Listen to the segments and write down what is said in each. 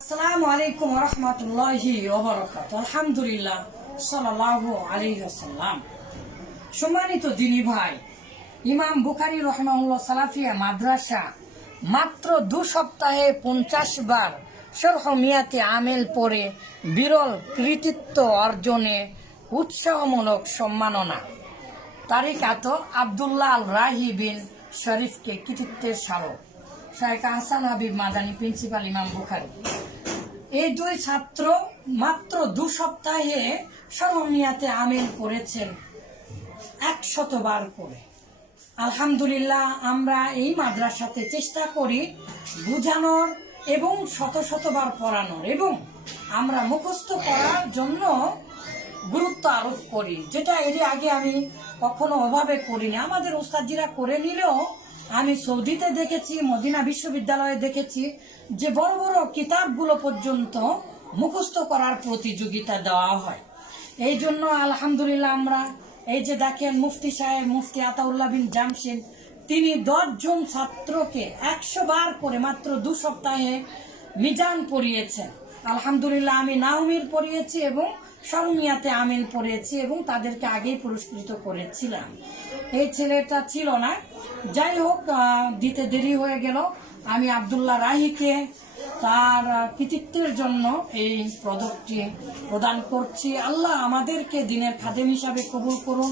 আসসালামু আলাইকুম রহমতুল্লাহি আলহামদুলিল্লাহ সম্মানিত ভাই, ইমাম বুখারী সালাফিয়া মাদ্রাসা মাত্র দু সপ্তাহে পঞ্চাশ বার আমেল পরে বিরল কৃতিত্ব অর্জনে উৎসাহমূলক সম্মাননা। তারিকাত আবদুল্লাহ আল রাহি বিন শরীফকে কৃতিত্বের স্মারক। শাহেখ হাসান হাবিব মাদানী, প্রিন্সিপাল ইমাম বুখারি। এই দুই ছাত্র মাত্র দু সপ্তাহে সরমিয়াতে আমিল করেছেন একশত বার করে। আলহামদুলিল্লাহ, আমরা এই মাদ্রাসাতে চেষ্টা করি বুঝানোর এবং শত শতবার পড়ানোর এবং আমরা মুখস্থ করার জন্য গুরুত্ব আরোপ করি, যেটা এর আগে আমি কখনো অভাবে করিনি। আমাদের ওস্তাদজিরা করে নিলেও আমি সৌদিতে দেখেছি, মদিনা বিশ্ববিদ্যালয়ে দেখেছি যে বড় বড় কিতাবগুলো পর্যন্ত মুখস্থ করার প্রতিযোগিতা দেওয়া হয়। এই জন্য আলহামদুলিল্লাহ আমরা, এই যে দেখেন মুফতি সাহেব, মুফতি আতাউল্লাহ বিন জামশেদ তিনি দশজন ছাত্রকে একশো বার করে মাত্র দু সপ্তাহে মিজান পড়িয়েছেন। আলহামদুলিল্লাহ আমি নাউমির পড়িয়েছি এবং সরমিয়াতে আমিন পড়িয়েছি এবং তাদেরকে আগেই পুরস্কৃত করেছিলাম। এই ছেলেটা ছিল না। যাই হোক দিতে দেরি হয়ে গেল। আমি আবদুল্লাহ রাহিকে তার কৃতিত্বের জন্য এই পদকটি প্রদান করছি। আল্লাহ আমাদেরকে দিনের খাদেম হিসাবে কবুল করুন।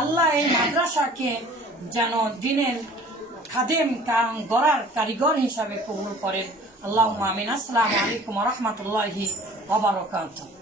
আল্লাহ এই মাদ্রাসাকে যেন দিনের খাদেম গড়ার কারিগর হিসাবে কবুল করেন। আল্লাহ আমিন। আসসালামু আলাইকুম রহমতুল্লাহি ওবরাকাতুহু